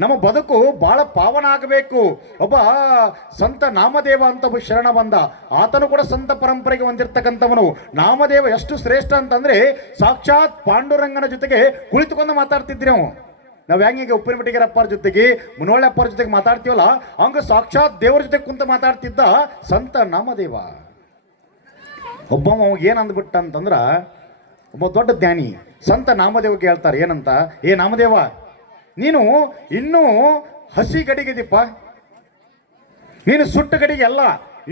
ನಮ್ಮ ಬದುಕು ಬಹಳ ಪಾವನ ಆಗಬೇಕು. ಒಬ್ಬ ಸಂತ ನಾಮದೇವ ಅಂತ ಒಬ್ಬ ಶರಣ ಬಂದ, ಆತನು ಕೂಡ ಸಂತ ಪರಂಪರೆಗೆ ಹೊಂದಿರತಕ್ಕಂಥವನು. ನಾಮದೇವ ಎಷ್ಟು ಶ್ರೇಷ್ಠ ಅಂತಂದ್ರೆ ಸಾಕ್ಷಾತ್ ಪಾಂಡುರಂಗನ ಜೊತೆಗೆ ಕುಳಿತುಕೊಂಡು ಮಾತಾಡ್ತಿದ್ರಿ ನಾವು. ನಾವು ಹೆಂಗೆ ಉಪ್ಪಿನಪಟ್ಟಿಗೆರಪ್ಪರ ಜೊತೆಗೆ ಮುನೋಳೆ ಅಪ್ಪರ ಜೊತೆಗೆ ಮಾತಾಡ್ತೀವಲ್ಲ, ಹಂಗ ಸಾಕ್ಷಾತ್ ದೇವರ ಜೊತೆ ಕುಂತ ಮಾತಾಡ್ತಿದ್ದ ಸಂತ ನಾಮದೇವ. ಒಬ್ಬ ಏನ್ ಅಂದ್ಬಿಟ್ಟ ಅಂತಂದ್ರ, ಒಬ್ಬ ದೊಡ್ಡ ಜ್ಞಾನಿ ಸಂತ ನಾಮದೇವಕ್ಕೆ ಹೇಳ್ತಾರೆ ಏನಂತ, ಏ ನಾಮದೇವ, ನೀನು ಇನ್ನೂ ಹಸಿ ಗಡಿಗೆದಿಪ್ಪ, ನೀನು ಸುಟ್ಟ ಗಡಿಗೆ ಅಲ್ಲ,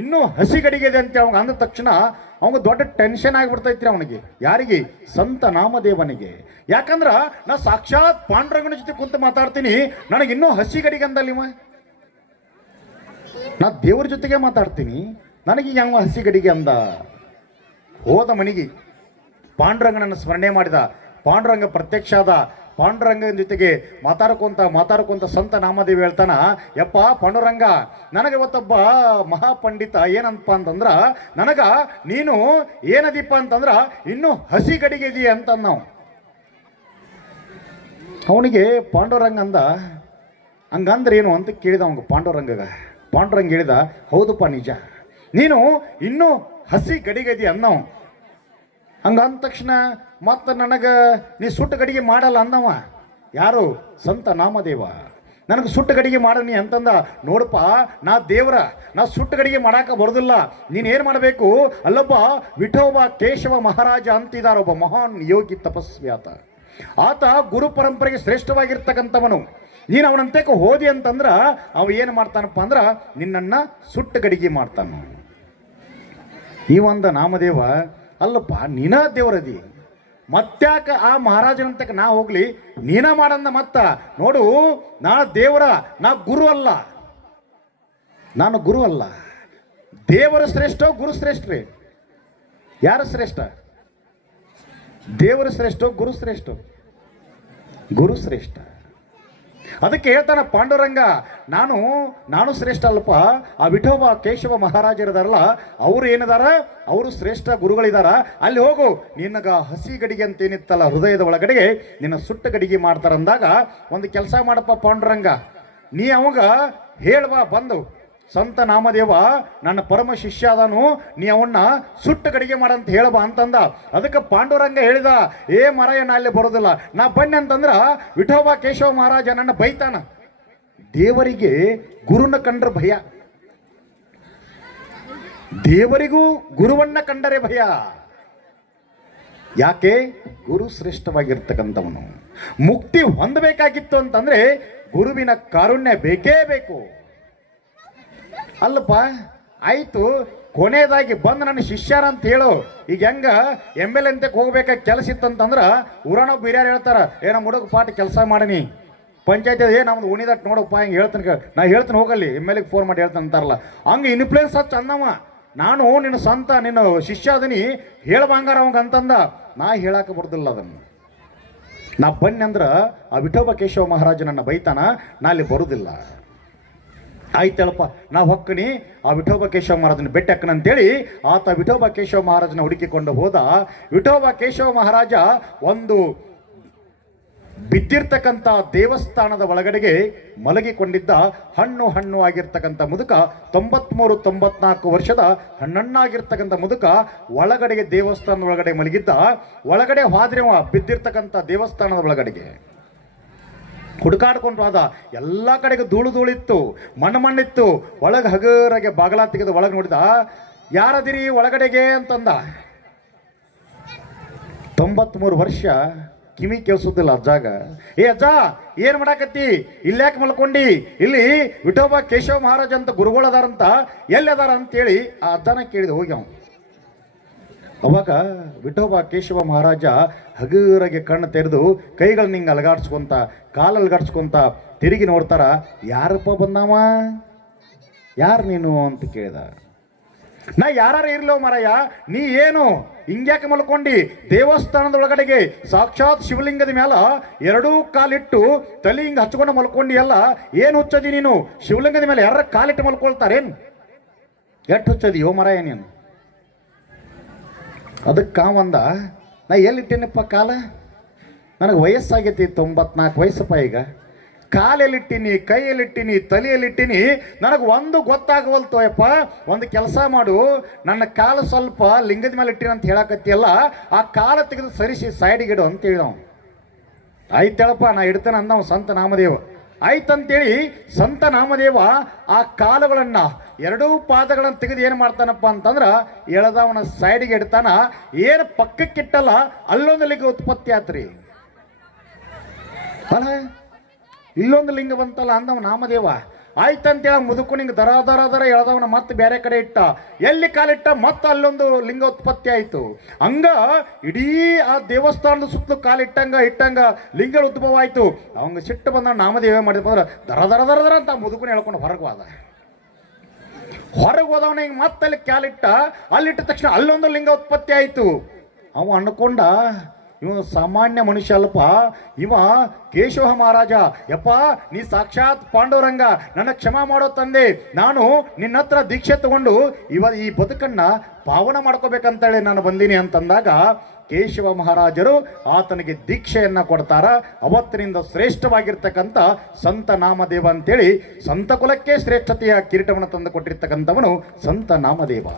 ಇನ್ನೂ ಹಸಿ ಗಡಿಗೆದೆ ಅಂತ ಅವಾಗ ಅಂದ ತಕ್ಷಣ ಅವಾಗ ದೊಡ್ಡ ಟೆನ್ಷನ್ ಆಗಿಬಿಡ್ತೈತ್ರಿ ಅವನಿಗೆ. ಯಾರಿಗೆ? ಸಂತ ನಾಮದೇವನಿಗೆ. ಯಾಕಂದ್ರ ನಾ ಸಾಕ್ಷಾತ್ ಪಾಂಡುರಂಗನ ಜೊತೆ ಕುಂತ ಮಾತಾಡ್ತೀನಿ, ನನಗಿನ್ನೂ ಹಸಿ ಗಡಿಗೆ ಅಂದಲ್ಲಿವ. ನಾ ದೇವ್ರ ಜೊತೆಗೆ ಮಾತಾಡ್ತೀನಿ, ನನಗೆ ಯಾವ ಹಸಿ ಗಡಿಗೆ ಅಂದ. ಹೋದ ಮನೆಗೆ ಪಾಂಡುರಂಗನನ್ನು ಸ್ಮರಣೆ ಮಾಡಿದ, ಪಾಂಡುರಂಗ ಪ್ರತ್ಯಕ್ಷ ಆದ. ಪಾಂಡುರಂಗನ ಜೊತೆಗೆ ಮಾತಾಡ್ಕೊಂತ ಸಂತ ನಾಮದೇವಿ ಹೇಳ್ತಾನ, ಯಪ್ಪ ಪಾಂಡುರಂಗ, ನನಗೆ ಇವತ್ತೊಬ್ಬ ಮಹಾಪಂಡಿತ ಏನಂತ ಅಂತಂದ್ರ, ನನಗ ನೀನು ಏನದೀಪ ಅಂತಂದ್ರ ಇನ್ನೂ ಹಸಿ ಗಡಿಗೆ ಇದೀಯ ಅಂತ ನಾವು. ಅವನಿಗೆ ಪಾಂಡುರಂಗ ಅಂದ, ಹಂಗಂದ್ರೆ ಏನು ಅಂತ ಕೇಳಿದ ಅವಂಗ ಪಾಂಡುರಂಗಗ. ಪಾಂಡುರಂಗ ಹೇಳಿದ, ಹೌದಪ್ಪ ನಿಜ, ನೀನು ಇನ್ನೂ ಹಸಿ ಗಡಿಗೆ ಇದೀಯ ಅನ್ನೋ. ಹಂಗ ಅಂದ ತಕ್ಷಣ ಮತ್ತೆ ನನಗೆ ನೀ ಸುಟ್ಟು ಗಡಿಗೆ ಮಾಡಲ್ಲ ಅನ್ನವ. ಯಾರು? ಸಂತ ನಾಮದೇವ. ನನಗೆ ಸುಟ್ಟು ಗಡಿಗೆ ಮಾಡನಿ ಅಂತಂದ. ನೋಡಪ್ಪ, ನಾ ದೇವ್ರ, ನಾ ಸುಟ್ಟು ಗಡಿಗೆ ಮಾಡಾಕ ಬರೋದಿಲ್ಲ. ನೀನೇನು ಮಾಡಬೇಕು, ಅಲ್ಲೊಬ್ಬ ವಿಠೋಬ ಕೇಶವ ಮಹಾರಾಜ ಅಂತಿದ್ದಾರೆ, ಒಬ್ಬ ಮಹಾನ್ ಯೋಗಿ ತಪಸ್ವಿ ಆತ. ಆತ ಗುರು ಪರಂಪರೆಗೆ ಶ್ರೇಷ್ಠವಾಗಿರ್ತಕ್ಕಂಥವನು. ನೀನು ಅವನಂತೆ ಹೋದಿ ಅಂತಂದ್ರ ಅವ ಏನು ಮಾಡ್ತಾನಪ್ಪ ಅಂದ್ರ ನಿನ್ನನ್ನು ಸುಟ್ಟು ಗಡಿಗೆ ಮಾಡ್ತಾನ. ಈ ಒಂದು ನಾಮದೇವ, ಅಲ್ಲಪ್ಪ ನೀನ ದೇವರದಿ, ಮತ್ತ್ಯಾಕ ಆ ಮಹಾರಾಜನಂತಕ್ಕೆ ನಾ ಹೋಗ್ಲಿ, ನೀನ ಮಾಡಂದ. ಮತ್ತ ನೋಡು, ನಾ ದೇವರ, ನಾ ಗುರು ಅಲ್ಲ, ನಾನು ಗುರು ಅಲ್ಲ. ದೇವರು ಶ್ರೇಷ್ಠ, ಗುರು ಶ್ರೇಷ್ಠರೇ? ಯಾರು ಶ್ರೇಷ್ಠ? ದೇವರು ಶ್ರೇಷ್ಠ, ಗುರು ಶ್ರೇಷ್ಠ? ಗುರು ಶ್ರೇಷ್ಠ. ಅದಕ್ಕೆ ಹೇಳ್ತಾನ ಪಾಂಡುರಂಗ, ನಾನು ಶ್ರೇಷ್ಠ ಅಲ್ಲಪ್ಪ, ಆ ವಿಠೋಬ ಕೇಶವ ಮಹಾರಾಜರಿದಾರಲ್ಲ ಅವರು ಏನಿದಾರ, ಅವರು ಶ್ರೇಷ್ಠ ಗುರುಗಳಿದಾರ. ಅಲ್ಲಿ ಹೋಗು, ನಿನ್ನಗ ಹಸಿ ಗಡಿಗೆ ಅಂತ ಏನಿತ್ತಲ್ಲ ಹೃದಯದ ಒಳಗಡೆಗೆ ನಿನ್ನ ಸುಟ್ಟ ಗಡಿಗೆ ಮಾಡ್ತಾರಂದಾಗ ಒಂದು ಕೆಲಸ ಮಾಡಪ್ಪ ಪಾಂಡುರಂಗ, ನೀ ಅವಾಗ ಹೇಳ್ಬಾ ಬಂದು, ಸಂತ ನಾಮದೇವ ನನ್ನ ಪರಮ ಶಿಷ್ಯ ಅದನು, ನೀ ಅವನ್ನ ಸುಟ್ಟ ಗಡಿಗೆ ಮಾಡಂತ ಹೇಳಬಾ ಅಂತಂದ. ಅದಕ್ಕೆ ಪಾಂಡುರಂಗ ಹೇಳಿದ, ಏ ಮರಾಯ, ನಾ ಅಲ್ಲಿ ಬರೋದಿಲ್ಲ, ನಾ ಬನ್ನಿ ಅಂತಂದ್ರ ವಿಠೋಬ ಕೇಶವ ಮಹಾರಾಜ ನನ್ನ ಬೈತಾನ. ದೇವರಿಗೆ ಗುರುನ ಕಂಡ್ರೆ ಭಯ, ದೇವರಿಗೂ ಗುರುವನ್ನ ಕಂಡರೆ ಭಯ. ಯಾಕೆ? ಗುರು ಶ್ರೇಷ್ಠವಾಗಿರ್ತಕ್ಕಂಥವನು. ಮುಕ್ತಿ ಹೊಂದಬೇಕಾಗಿತ್ತು ಅಂತಂದ್ರೆ ಗುರುವಿನ ಕಾರುಣ್ಯ ಬೇಕೇ ಬೇಕು. ಅಲ್ಲಪ್ಪ, ಆಯ್ತು, ಕೊನೆಯದಾಗಿ ಬಂದು ನನ್ನ ಶಿಷ್ಯರ ಅಂತ ಹೇಳು. ಈಗ ಹೆಂಗ ML ಅಂತಕ್ಕೆ ಹೋಗ್ಬೇಕಾಗಿ ಕೆಲಸ ಇತ್ತಂತಂದ್ರ ಊರಾಣ ಬಿರ್ಯಾರು ಹೇಳ್ತಾರ, ನಮ್ಮ ಹುಡುಗ ಪಾಠ ಕೆಲಸ ಮಾಡನಿ ಪಂಚಾಯತ್, ನಮ್ದು ಉಣಿದಟ್ಟು ನೋಡಪ್ಪ ಹಿಂಗೆ ಹೇಳ್ತಾನೆ, ನಾ ಹೇಳ್ತಾನೆ ಹೋಗಲ್ಲಿ MLಗೆ ಫೋನ್ ಮಾಡಿ ಹೇಳ್ತಾನೆ ಅಂತಾರಲ್ಲ, ಹಂಗೆ ಇನ್ಫ್ಲೂಯೆನ್ಸ್ ಹಚ್ಚ ಅಂದವ. ನಾನು ನಿನ್ನ ಸಂತ, ನಿನ್ನ ಶಿಷ್ಯ ಅದನಿ, ಹೇಳಬಂಗಾರ ಅವಂಗ ಅಂತಂದ. ನಾ ಹೇಳಾಕ ಬರ್ದಿಲ್ಲ ಅದನ್ನು. ನಾ ಬನ್ನಿ ಅಂದ್ರ ಆ ವಿಠೋಬ ಕೇಶವ ಮಹಾರಾಜ ನನ್ನ ಬೈತಾನ, ನಾ ಅಲ್ಲಿ ಬರುದಿಲ್ಲ. ಆಯ್ತಳಪ್ಪ, ನಾ ಹೊಕ್ಕನಿ, ಆ ವಿಠೋಬ ಕೇಶವ ಮಹಾರಾಜನ ಬೆಟ್ಟ ಹಾಕನಂತೇಳಿ ಆತ ವಿಠೋಬ ಕೇಶವ ಮಹಾರಾಜನ ಹುಡುಕಿಕೊಂಡು ಹೋದ. ವಿಠೋಬ ಕೇಶವ ಮಹಾರಾಜ ಒಂದು ಬಿದ್ದಿರ್ತಕ್ಕಂಥ ದೇವಸ್ಥಾನದ ಒಳಗಡೆಗೆ ಮಲಗಿಕೊಂಡಿದ್ದ ಹಣ್ಣು ಆಗಿರ್ತಕ್ಕಂಥ ಮುದುಕ, 93-94 ವರ್ಷದ ಹಣ್ಣಾಗಿರ್ತಕ್ಕಂಥ ಮುದುಕ ಒಳಗಡೆಗೆ ದೇವಸ್ಥಾನದ ಒಳಗಡೆ ಮಲಗಿದ್ದ. ಒಳಗಡೆ ಹೋದ್ರೆ ಬಿದ್ದಿರ್ತಕ್ಕಂಥ ದೇವಸ್ಥಾನದ ಒಳಗಡೆಗೆ ಹುಡುಕಾಡ್ಕೊಂಡು ಹೋದ. ಎಲ್ಲ ಕಡೆಗೆ ಧೂಳಿತ್ತು, ಮಣ್ಣಿತ್ತು. ಒಳಗೆ ಹಗರಾಗೆ ಬಾಗಲ ತೆಗೆದು ಒಳಗೆ ನೋಡಿದ. ಯಾರದಿರಿ ಒಳಗಡೆಗೆ ಅಂತಂದ. 93 ವರ್ಷ, ಕಿವಿ ಕೇಳಿಸೋದಿಲ್ಲ ಅಜ್ಜಾಗ. ಏ ಅಜ್ಜ, ಏನ್ ಮಾಡಾಕತ್ತಿ, ಇಲ್ಯಾಕೆ ಮಲ್ಕೊಂಡಿ? ಇಲ್ಲಿ ವಿಠೋಬ ಕೇಶವ ಮಹಾರಾಜ ಅಂತ ಗುರುಗಳು ಅದಾರಂತ, ಎಲ್ಲಿ ಅದಾರ ಅಂತೇಳಿ ಆ ಅಜ್ಜನ ಕೇಳಿದ ಹೋಗಿ ಅವನು. ಅವಾಗ ವಿಠೋಬ ಕೇಶವ ಮಹಾರಾಜ ಹಗುರಾಗೆ ಕಣ್ಣು ತೆರೆದು ಕೈಗಳನ್ನ ಹಿಂಗೆ ಅಲಗಾಡ್ಸ್ಕೊಂತ, ಕಾಲು ಅಲಗಾಡ್ಸ್ಕೊಂತ ತಿರುಗಿ ನೋಡ್ತಾರ. ಯಾರಪ್ಪ ಬಂದಾವ, ಯಾರು ನೀನು ಅಂತ ಕೇಳಿದ. ನಾ ಯಾರು ಇರ್ಲೋ ಮರಯ್ಯ, ನೀ ಏನು ಹಿಂಗ್ಯಾಕೆ ಮಲ್ಕೊಂಡಿ? ದೇವಸ್ಥಾನದ ಒಳಗಡೆಗೆ ಸಾಕ್ಷಾತ್ ಶಿವಲಿಂಗದ ಮೇಲೆ ಎರಡೂ ಕಾಲಿಟ್ಟು ತಲೆ ಹಿಂಗೆ ಹಚ್ಕೊಂಡು ಮಲ್ಕೊಂಡಿ ಅಲ್ಲ, ಏನು ಹುಚ್ಚದಿ ನೀನು? ಶಿವಲಿಂಗದ ಮೇಲೆ ಯಾರ ಕಾಲಿಟ್ಟು ಮಲ್ಕೊಳ್ತಾರೇನು? ಎಷ್ಟು ಹುಚ್ಚದಿಯೋ ಮರಯ್ಯ ನೀನು? ಅದಕ್ಕೆ ಕಾವಂದ, ನಾ ಎಲ್ಲಿಟ್ಟೇನಪ್ಪ ಕಾಲ? ನನಗೆ ವಯಸ್ಸಾಗೈತಿ, 94 ವಯಸ್ಸಪ್ಪ. ಈಗ ಕಾಲೆಲ್ಲಿಟ್ಟಿನಿ, ಕೈಯಲ್ಲಿಟ್ಟಿನಿ, ತಲೆಯಲ್ಲಿಟ್ಟಿನಿ, ನನಗೆ ಒಂದು ಗೊತ್ತಾಗವಲ್ತು ಯಪ್ಪ. ಒಂದು ಕೆಲಸ ಮಾಡು, ನನ್ನ ಕಾಲು ಸ್ವಲ್ಪ ಲಿಂಗದ ಮೇಲೆ ಇಟ್ಟಿನ ಅಂತ ಹೇಳಕತ್ತಿಯಲ್ಲ, ಆ ಕಾಲ ತೆಗೆದು ಸರಿಸಿ ಸೈಡಿಗಿಡು ಅಂತ ಹೇಳಿದವ. ಆಯ್ತೇಳಪ್ಪ ನಾ ಇಡ್ತೇನೆ ಅಂದವ ಸಂತ ನಾಮದೇವ. ಆಯ್ತಂತೇಳಿ ಸಂತ ನಾಮದೇವ ಆ ಕಾಲುಗಳನ್ನು ಎರಡೂ ಪಾದಗಳನ್ನು ತೆಗೆದು ಏನು ಮಾಡ್ತಾನಪ್ಪ ಅಂತಂದ್ರೆ ಎಳೆದವನ ಸೈಡಿಗೆ ಇಡ್ತಾನ. ಏನು ಪಕ್ಕಕ್ಕಿಟ್ಟಲ್ಲ ಅಲ್ಲೊಂದು ಲಿಂಗ ಉತ್ಪತ್ತಿ ಆತ್ರಿ. ಅಲ್ಲ ಇಲ್ಲೊಂದು ಲಿಂಗ ಬಂತಲ್ಲ ಅಂದವ ನಾಮದೇವ. ಆಯ್ತಂತೇಳ ಮುದುಕು ನಿಂಗೆ ದರ ದರ ದರ ಎಳೆದವನ ಮತ್ತೆ ಬೇರೆ ಕಡೆ ಇಟ್ಟ. ಎಲ್ಲಿ ಕಾಲಿಟ್ಟ ಮತ್ತೆ ಅಲ್ಲೊಂದು ಲಿಂಗ ಉತ್ಪತ್ತಿ ಆಯಿತು. ಹಂಗ ಇಡೀ ಆ ದೇವಸ್ಥಾನದ ಸುತ್ತಲೂ ಕಾಲಿಟ್ಟಂಗ ಇಟ್ಟಂಗ ಲಿಂಗಗಳ ಉದ್ಭವ ಆಯಿತು. ಅವಂಗ ಸಿಟ್ಟು ಬಂದ ನಾಮದೇವ ಮಾಡಿದಪ್ಪ ಅಂದ್ರೆ ದರ ದರ ದರ ದರ ಅಂತ ಮುದುಕನ ಹೇಳ್ಕೊಂಡು ಹೊರಗೆ ಹೋದ. ಹೊರಗೆ ಹೋದವನ ಹಿಂಗೆ ಮತ್ತೆ ಅಲ್ಲಿ ಕಾಲಿಟ್ಟ. ಅಲ್ಲಿಟ್ಟ ತಕ್ಷಣ ಅಲ್ಲೊಂದು ಲಿಂಗ ಉತ್ಪತ್ತಿ ಆಯಿತು. ಅವ ಅನ್ಕೊಂಡ ಇವ ಸಾಮಾನ್ಯ ಮನುಷ್ಯ ಅಲ್ಪ, ಇವ ಕೇಶವ ಮಹಾರಾಜ. ಯಪ್ಪ ನೀ ಸಾಕ್ಷಾತ್ ಪಾಂಡುರಂಗ, ನನ್ನ ಕ್ಷಮಾ ಮಾಡೋ ತಂದೆ. ನಾನು ನಿನ್ನ ಹತ್ರ ದೀಕ್ಷೆ ತಗೊಂಡು ಈ ಬದುಕನ್ನ ಪಾವನ ಮಾಡ್ಕೋಬೇಕಂತೇಳಿ ನಾನು ಬಂದೀನಿ ಅಂತಂದಾಗ ಕೇಶವ ಮಹಾರಾಜರು ಆತನಿಗೆ ದೀಕ್ಷೆಯನ್ನ ಕೊಡ್ತಾರ. ಅವತ್ತಿನಿಂದ ಶ್ರೇಷ್ಠವಾಗಿರ್ತಕ್ಕಂಥ ಸಂತ ನಾಮದೇವ ಅಂತೇಳಿ ಸಂತ ಕುಲಕ್ಕೆ ಶ್ರೇಷ್ಠತೆಯ ಕಿರೀಟವನ್ನು ತಂದು ಕೊಟ್ಟಿರ್ತಕ್ಕಂಥವನು ಸಂತ ನಾಮದೇವ.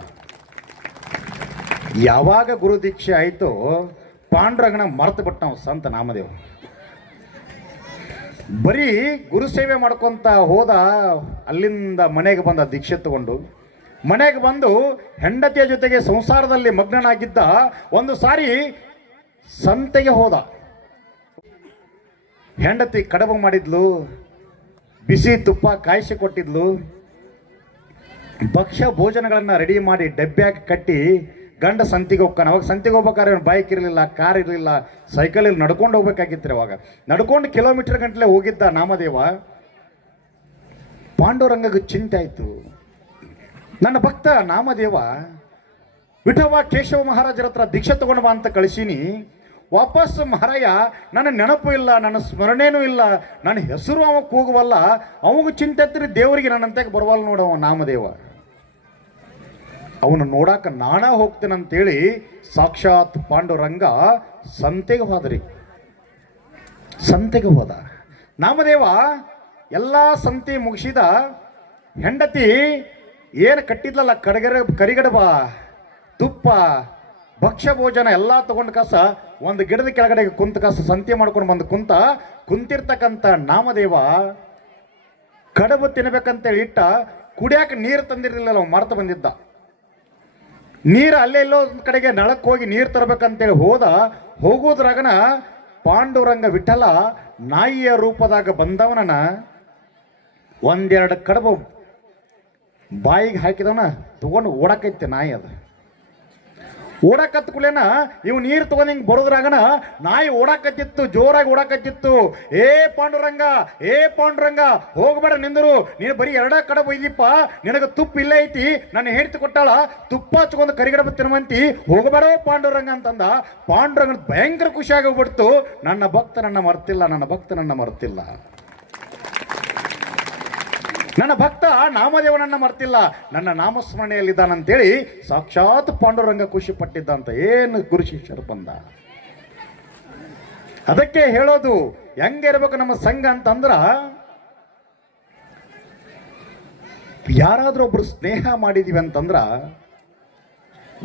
ಯಾವಾಗ ಗುರು ದೀಕ್ಷೆ ಆಯಿತು ಪಾಂಡುರಂಗನ ಮರೆತು ಬಿಟ್ಟವ ಸಂತ ನಾಮದೇವ. ಬರೀ ಗುರು ಸೇವೆ ಮಾಡ್ಕೊಂತ ಹೋದ. ಅಲ್ಲಿಂದ ಮನೆಗೆ ಬಂದ ದೀಕ್ಷೆ ತಗೊಂಡು. ಮನೆಗೆ ಬಂದು ಹೆಂಡತಿಯ ಜೊತೆಗೆ ಸಂಸಾರದಲ್ಲಿ ಮಗ್ನನಾಗಿದ್ದ. ಒಂದು ಸಾರಿ ಸಂತೆಗೆ ಹೋದ. ಹೆಂಡತಿ ಕಡುಬು ಮಾಡಿದ್ಲು, ಬಿಸಿ ತುಪ್ಪ ಕಾಯಿಸಿ ಕೊಟ್ಟಿದ್ಲು, ಭಕ್ಷ್ಯ ಭೋಜನಗಳನ್ನು ರೆಡಿ ಮಾಡಿ ಡಬ್ಬ್ಯಾಗ ಕಟ್ಟಿ ಗಂಡ ಸಂತಿಗೆ ಹೋಗ್ತಾನೆ. ಅವಾಗ ಸಂತಿಗೆ ಹೋಗ್ಬೇಕಾದ್ರೆ ಬೈಕ್ ಇರಲಿಲ್ಲ, ಕಾರ್ ಇರಲಿಲ್ಲ, ಸೈಕಲಲ್ಲಿ ನಡ್ಕೊಂಡು ಹೋಗ್ಬೇಕಾಗಿತ್ತು. ಅವಾಗ ನಡ್ಕೊಂಡು ಕಿಲೋಮೀಟರ್ ಗಂಟಲೆ ಹೋಗಿದ್ದ ನಾಮದೇವ. ಪಾಂಡುರಂಗಗೆ ಚಿಂತೆ ಆಯಿತು. ನನ್ನ ಭಕ್ತ ನಾಮದೇವ ವಿಠವ ಕೇಶವ ಮಹಾರಾಜರ ಹತ್ರ ದೀಕ್ಷೆ ತಗೊಂಡು ಬಾ ಅಂತ ಕಳಿಸೀನಿ. ವಾಪಸ್ ಮಹಾರಾಯ ನನ್ನ ನೆನಪು ಇಲ್ಲ, ನನ್ನ ಸ್ಮರಣೆನೂ ಇಲ್ಲ, ನನ್ನ ಹೆಸರು ಅವ ಕೂಗುವಲ್ಲ. ಅವಾಗ ಚಿಂತೆ ಹತ್ತಿರ ದೇವರಿಗೆ ನನ್ನಂತೆ ಬರುವಲ್ಲ ನೋಡವ ನಾಮದೇವ. ಅವನು ನೋಡಾಕ ನಾಣ ಹೋಗ್ತೇನಂತೇಳಿ ಸಾಕ್ಷಾತ್ ಪಾಂಡುರಂಗ ಸಂತೆಗೆ ಹೋದ್ರಿ. ಸಂತೆಗೆ ಹೋದ ನಾಮದೇವ. ಎಲ್ಲ ಸಂತೆ ಮುಗಿಸಿದ. ಹೆಂಡತಿ ಏನು ಕಟ್ಟಿದ್ಲಲ್ಲ ಕರಿಗಡಬ, ತುಪ್ಪ, ಭಕ್ಷ್ಯ ಭೋಜನ ಎಲ್ಲ ತಗೊಂಡು ಕಸ ಒಂದು ಗಿಡದ ಕೆಳಗಡೆ ಕುಂತ ಕಸ ಸಂತೆ ಮಾಡ್ಕೊಂಡು ಬಂದು ಕುಂತಿರ್ತಕ್ಕಂಥ ನಾಮದೇವ ಕಡುಬು ತಿನ್ಬೇಕಂತೇಳಿ ಇಟ್ಟ. ಕುಡಿಯಾಕ ನೀರು ತಂದಿರಲಿಲ್ಲ, ಅವ ಮರೆತು ಬಂದಿದ್ದ. ನೀರು ಅಲ್ಲೆಲ್ಲೋ ಒಂದು ಕಡೆಗೆ ನಳಕ್ಕೆ ಹೋಗಿ ನೀರು ತರಬೇಕಂತೇಳಿ ಹೋಗೋದ್ರಾಗನ ಪಾಂಡುರಂಗ ವಿಠಲ ನಾಯಿಯ ರೂಪದಾಗ ಬಂದವನನ ಒಂದೆರಡು ಕಡುಬು ಬಾಯಿಗೆ ಹಾಕಿದವನ ತಗೊಂಡು ಓಡಕೈತೆ ನಾಯಿ. ಅದು ಓಡಾಕತ್ ಕೂಡಲೇನ ಇವು ನೀರು ತಗೊಂಡು ಹಿಂಗೆ ಬರೋದ್ರಾಗನ ನಾಯಿ ಓಡಾಕತ್ತಿತ್ತು, ಜೋರಾಗಿ ಓಡಾಕತ್ತಿತ್ತು. ಏ ಪಾಂಡುರಂಗ, ಏ ಪಾಂಡುರಂಗ ಹೋಗಬೇಡ ನಿಂದರು, ನೀನು ಬರೀ ಎರಡ ಕಡುಬು ಒಯ್ದಿಪ್ಪ, ನಿನಗೆ ತುಪ್ಪ ಇಲ್ಲ ಐತಿ, ನನ್ನ ಹೆಂಡತಿ ಕೊಟ್ಟಾಳ, ತುಪ್ಪ ಹಚ್ಕೊಂಡು ಕರಿಗಡಬು ತಿನ್ನುವಂತಿ, ಹೋಗಬೇಡ ಪಾಂಡುರಂಗ ಅಂತಂದ. ಪಾಂಡುರಂಗನ ಭಯಂಕರ ಖುಷಿಯಾಗಿ ಹೋಗ್ಬಿಡ್ತು. ನನ್ನ ಭಕ್ತ ನನ್ನ ಮರ್ತಿಲ್ಲ, ನನ್ನ ಭಕ್ತ ನನ್ನ ಮರ್ತಿಲ್ಲ, ನನ್ನ ಭಕ್ತ ನಾಮದೇವನನ್ನ ಮರ್ತಿಲ್ಲ, ನನ್ನ ನಾಮಸ್ಮರಣೆಯಲ್ಲಿದ್ದಾನಂತೇಳಿ ಸಾಕ್ಷಾತ್ ಪಾಂಡುರಂಗ ಖುಷಿ ಪಟ್ಟಿದ್ದಂತ. ಏನು ಗುರು ಶಿಷ್ಯರು ಬಂದ. ಅದಕ್ಕೆ ಹೇಳೋದು ಹೆಂಗಿರ್ಬೇಕು ನಮ್ಮ ಸಂಘ ಅಂತಂದ್ರ, ಯಾರಾದ್ರೂ ಒಬ್ರು ಸ್ನೇಹ ಮಾಡಿದೀವಿ ಅಂತಂದ್ರ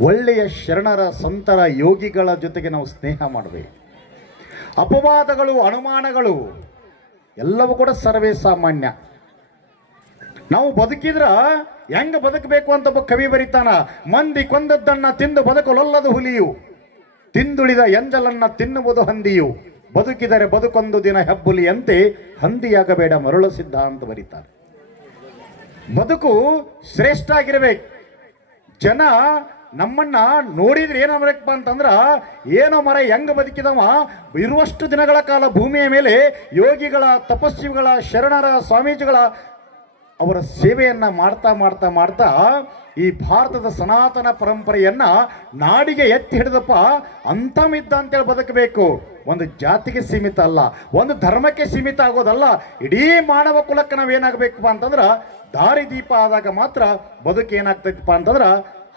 ಒಳ್ಳೆಯ ಶರಣರ ಸಂತರ ಯೋಗಿಗಳ ಜೊತೆಗೆ ನಾವು ಸ್ನೇಹ ಮಾಡಬೇಕು. ಅಪವಾದಗಳು ಅನುಮಾನಗಳು ಎಲ್ಲವೂ ಕೂಡ ಸರ್ವೇ ಸಾಮಾನ್ಯ. ನಾವು ಬದುಕಿದ್ರ ಹೆಂಗ ಬದುಕಬೇಕು ಅಂತ ಒಬ್ಬ ಕವಿ ಬರೀತಾನ. ಮಂದಿ ಕೊಂದದ್ದನ್ನ ತಿಂದು ಬದುಕಲೊಲ್ಲದು ಹುಲಿಯು, ತಿಂದುಳಿದ ಎಂಜಲನ್ನ ತಿನ್ನುವುದು ಹಂದಿಯು, ಬದುಕಿದರೆ ಬದುಕೊಂದು ದಿನ ಹೆಬ್ಬುಲಿಯಂತೆ ಹಂದಿಯಾಗಬೇಡ ಮರಳು ಸಿದ್ಧ ಅಂತ ಬರೀತಾರೆ. ಬದುಕು ಶ್ರೇಷ್ಠ ಆಗಿರ್ಬೇಕು. ಜನ ನಮ್ಮನ್ನ ನೋಡಿದ್ರೆ ಏನಬೇಕಪ್ಪ ಅಂತಂದ್ರ, ಏನೋ ಮರ ಹೆಂಗ ಬದುಕಿದವ ಇರುವಷ್ಟು ದಿನಗಳ ಕಾಲ ಭೂಮಿಯ ಮೇಲೆ ಯೋಗಿಗಳ, ತಪಸ್ವಿಗಳ, ಶರಣರ, ಸ್ವಾಮೀಜಿಗಳ ಅವರ ಸೇವೆಯನ್ನ ಮಾಡ್ತಾ ಮಾಡ್ತಾ ಮಾಡ್ತಾ ಈ ಭಾರತದ ಸನಾತನ ಪರಂಪರೆಯನ್ನ ನಾಡಿಗೆ ಎತ್ತಿ ಹಿಡಿದಪ್ಪ. ಅಂತಮಿದ್ದ ಅಂತೇಳಿ ಬದುಕಬೇಕು. ಒಂದು ಜಾತಿಗೆ ಸೀಮಿತ ಅಲ್ಲ, ಒಂದು ಧರ್ಮಕ್ಕೆ ಸೀಮಿತ ಆಗೋದಲ್ಲ, ಇಡೀ ಮಾನವ ಕುಲಕ್ಕೆ ನಾವೇನಾಗಬೇಕಪ್ಪ ಅಂತಂದ್ರ ದಾರಿದೀಪ ಆದಾಗ ಮಾತ್ರ ಬದುಕು ಏನಾಗ್ತೈತಿಪ್ಪ ಅಂತಂದ್ರ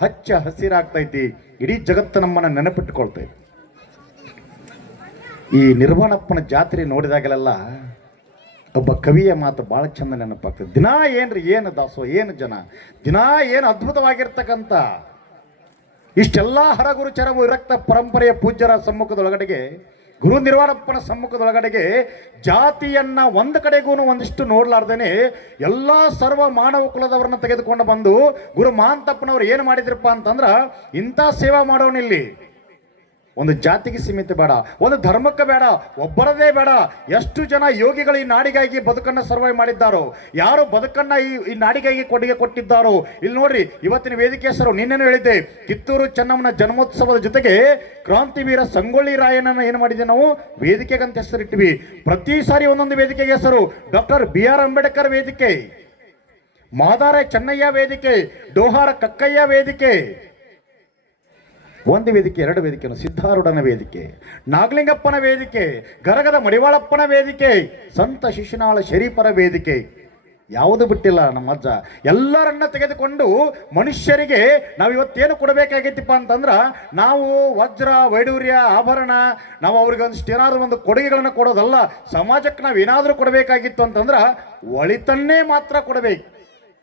ಹಚ್ಚ ಹಸಿರಾಗ್ತೈತಿ. ಇಡೀ ಜಗತ್ತು ನಮ್ಮನ್ನ ನೆನಪಿಟ್ಟುಕೊಳ್ತೈತಿ. ಈ ನಿರ್ವಾಣಪ್ಪನ ಜಾತ್ರೆ ನೋಡಿದಾಗಲೆಲ್ಲ ಒಬ್ಬ ಕವಿಯ ಮಾತು ಭಾಳ ಚಂದ ನೆನಪಾಗ್ತದೆ. ದಿನ ಏನ್ರಿ, ಏನು ದಾಸೋ, ಏನು ಜನ, ದಿನ ಏನು ಅದ್ಭುತವಾಗಿರ್ತಕ್ಕಂಥ ಇಷ್ಟೆಲ್ಲ ಹರಗುರು ಚರವು ವಿರಕ್ತ ಪರಂಪರೆಯ ಪೂಜ್ಯರ ಸಮ್ಮುಖದೊಳಗಡೆಗೆ, ಗುರು ನಿರ್ವಾಣಪ್ಪನ ಸಮ್ಮುಖದೊಳಗಡೆಗೆ ಜಾತಿಯನ್ನ ಒಂದು ಕಡೆಗೂ ಒಂದಿಷ್ಟು ನೋಡ್ಲಾರ್ದೇನೆ ಎಲ್ಲ ಸರ್ವ ಮಾನವ ಕುಲದವರನ್ನ ತೆಗೆದುಕೊಂಡು ಬಂದು ಗುರು ಮಹಾಂತಪ್ಪನವ್ರು ಏನು ಮಾಡಿದ್ರಪ್ಪ ಅಂತಂದ್ರ, ಇಂಥ ಸೇವಾ ಮಾಡೋನಿಲ್ಲಿ ಒಂದು ಜಾತಿಗೆ ಸೀಮಿತ ಬೇಡ, ಒಂದು ಧರ್ಮಕ್ಕೆ ಬೇಡ, ಒಬ್ಬರದೇ ಬೇಡ. ಎಷ್ಟು ಜನ ಯೋಗಿಗಳು ಈ ನಾಡಿಗಾಗಿ ಬದುಕನ್ನು ಸರ್ವೈವ್ ಮಾಡಿದ್ದಾರೋ, ಯಾರು ಬದುಕನ್ನ ಈ ನಾಡಿಗಾಗಿ ಕೊಡುಗೆ ಕೊಟ್ಟಿದ್ದಾರೋ. ಇಲ್ಲಿ ನೋಡ್ರಿ, ಇವತ್ತಿನ ವೇದಿಕೆ ಹೆಸರು ನಿನ್ನೆನೂ ಹೇಳಿದ್ದೆ, ಕಿತ್ತೂರು ಚೆನ್ನಮ್ಮನ ಜನ್ಮೋತ್ಸವದ ಜೊತೆಗೆ ಕ್ರಾಂತಿವೀರ ಸಂಗೊಳ್ಳಿ ರಾಯಣ್ಣನ ಏನು ಮಾಡಿದ್ವಿ ನಾವು ವೇದಿಕೆಗಂತ ಹೆಸರಿಟ್ಟಿವಿ. ಪ್ರತಿ ಸಾರಿ ಒಂದೊಂದು ವೇದಿಕೆಗೆ ಹೆಸರು. ಡಾಕ್ಟರ್ BR ಅಂಬೇಡ್ಕರ್ ವೇದಿಕೆ, ಮಾದಾರ ಚೆನ್ನಯ್ಯ ವೇದಿಕೆ, ಡೋಹಾರ ಕಕ್ಕಯ್ಯ ವೇದಿಕೆ, ಒಂದು ವೇದಿಕೆ, ಎರಡು ವೇದಿಕೆ, ಸಿದ್ಧಾರೂಢನ ವೇದಿಕೆ, ನಾಗಲಿಂಗಪ್ಪನ ವೇದಿಕೆ, ಗರಗದ ಮಡಿವಾಳಪ್ಪನ ವೇದಿಕೆ, ಸಂತ ಶಿಶುನಾಳ ಶರೀಫರ ವೇದಿಕೆ, ಯಾವುದು ಬಿಟ್ಟಿಲ್ಲ ನಮ್ಮ ಅಜ್ಜ. ಎಲ್ಲರನ್ನ ತೆಗೆದುಕೊಂಡು ಮನುಷ್ಯರಿಗೆ ನಾವು ಇವತ್ತೇನು ಕೊಡಬೇಕಾಗೈತಿಪ್ಪ ಅಂತಂದ್ರೆ, ನಾವು ವಜ್ರ ವೈಡೂರ್ಯ ಆಭರಣ, ನಾವು ಅವ್ರಿಗೆ ಒಂದಿಷ್ಟು ಏನಾದರೂ ಒಂದು ಕೊಡುಗೆಗಳನ್ನು ಕೊಡೋದಲ್ಲ. ಸಮಾಜಕ್ಕೆ ನಾವು ಏನಾದರೂ ಕೊಡಬೇಕಾಗಿತ್ತು ಅಂತಂದ್ರೆ ಒಳಿತನ್ನೇ ಮಾತ್ರ ಕೊಡಬೇಕು.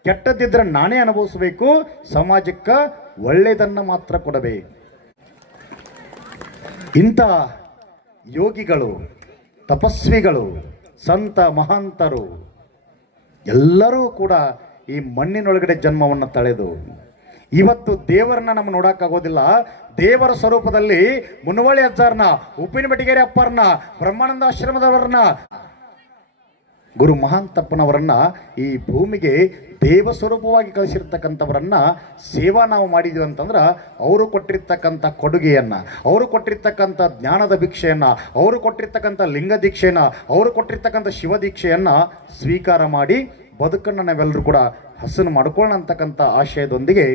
ಕೆಟ್ಟದ್ದಿದ್ರೆ ನಾನೇ ಅನುಭವಿಸಬೇಕು, ಸಮಾಜಕ್ಕೆ ಒಳ್ಳೆಯದನ್ನು ಮಾತ್ರ ಕೊಡಬೇಕು. ಇಂಥ ಯೋಗಿಗಳು, ತಪಸ್ವಿಗಳು, ಸಂತ ಮಹಾಂತರು ಎಲ್ಲರೂ ಕೂಡ ಈ ಮಣ್ಣಿನೊಳಗಡೆ ಜನ್ಮವನ್ನು ತಳೆದು ಇವತ್ತು ದೇವರನ್ನ ನಮ್ಮ ನೋಡೋಕ್ಕಾಗೋದಿಲ್ಲ. ದೇವರ ಸ್ವರೂಪದಲ್ಲಿ ಮುನವಳ್ಳಿ ಅಜ್ಜಾರನ್ನ, ಉಪ್ಪಿನ ಬೆಟಗೇರಿ ಅಪ್ಪರನ್ನ, ಬ್ರಹ್ಮಾನಂದ ಆಶ್ರಮದವರನ್ನ, ಗುರು ಮಹಾಂತಪ್ಪನವರನ್ನ ಈ ಭೂಮಿಗೆ ದೇವ ಸ್ವರೂಪವಾಗಿ ಕಳಿಸಿರ್ತಕ್ಕಂಥವರನ್ನ ಸೇವಾ ನಾವು ಮಾಡಿದ್ವಿ ಅಂತಂದ್ರೆ, ಅವರು ಕೊಟ್ಟಿರ್ತಕ್ಕಂಥ ಕೊಡುಗೆಯನ್ನು, ಅವರು ಕೊಟ್ಟಿರ್ತಕ್ಕಂಥ ಜ್ಞಾನದ ಭಿಕ್ಷೆಯನ್ನು, ಅವರು ಕೊಟ್ಟಿರ್ತಕ್ಕಂಥ ಲಿಂಗ ದೀಕ್ಷೆಯನ್ನು, ಅವರು ಕೊಟ್ಟಿರ್ತಕ್ಕಂಥ ಶಿವ ದೀಕ್ಷೆಯನ್ನು ಸ್ವೀಕಾರ ಮಾಡಿ ಬದುಕನ್ನು ನಾವೆಲ್ಲರೂ ಕೂಡ ಹಸನು ಮಾಡ್ಕೊಳ್ಳೋಣ ಅಂತಕ್ಕಂಥ ಆಶಯದೊಂದಿಗೆ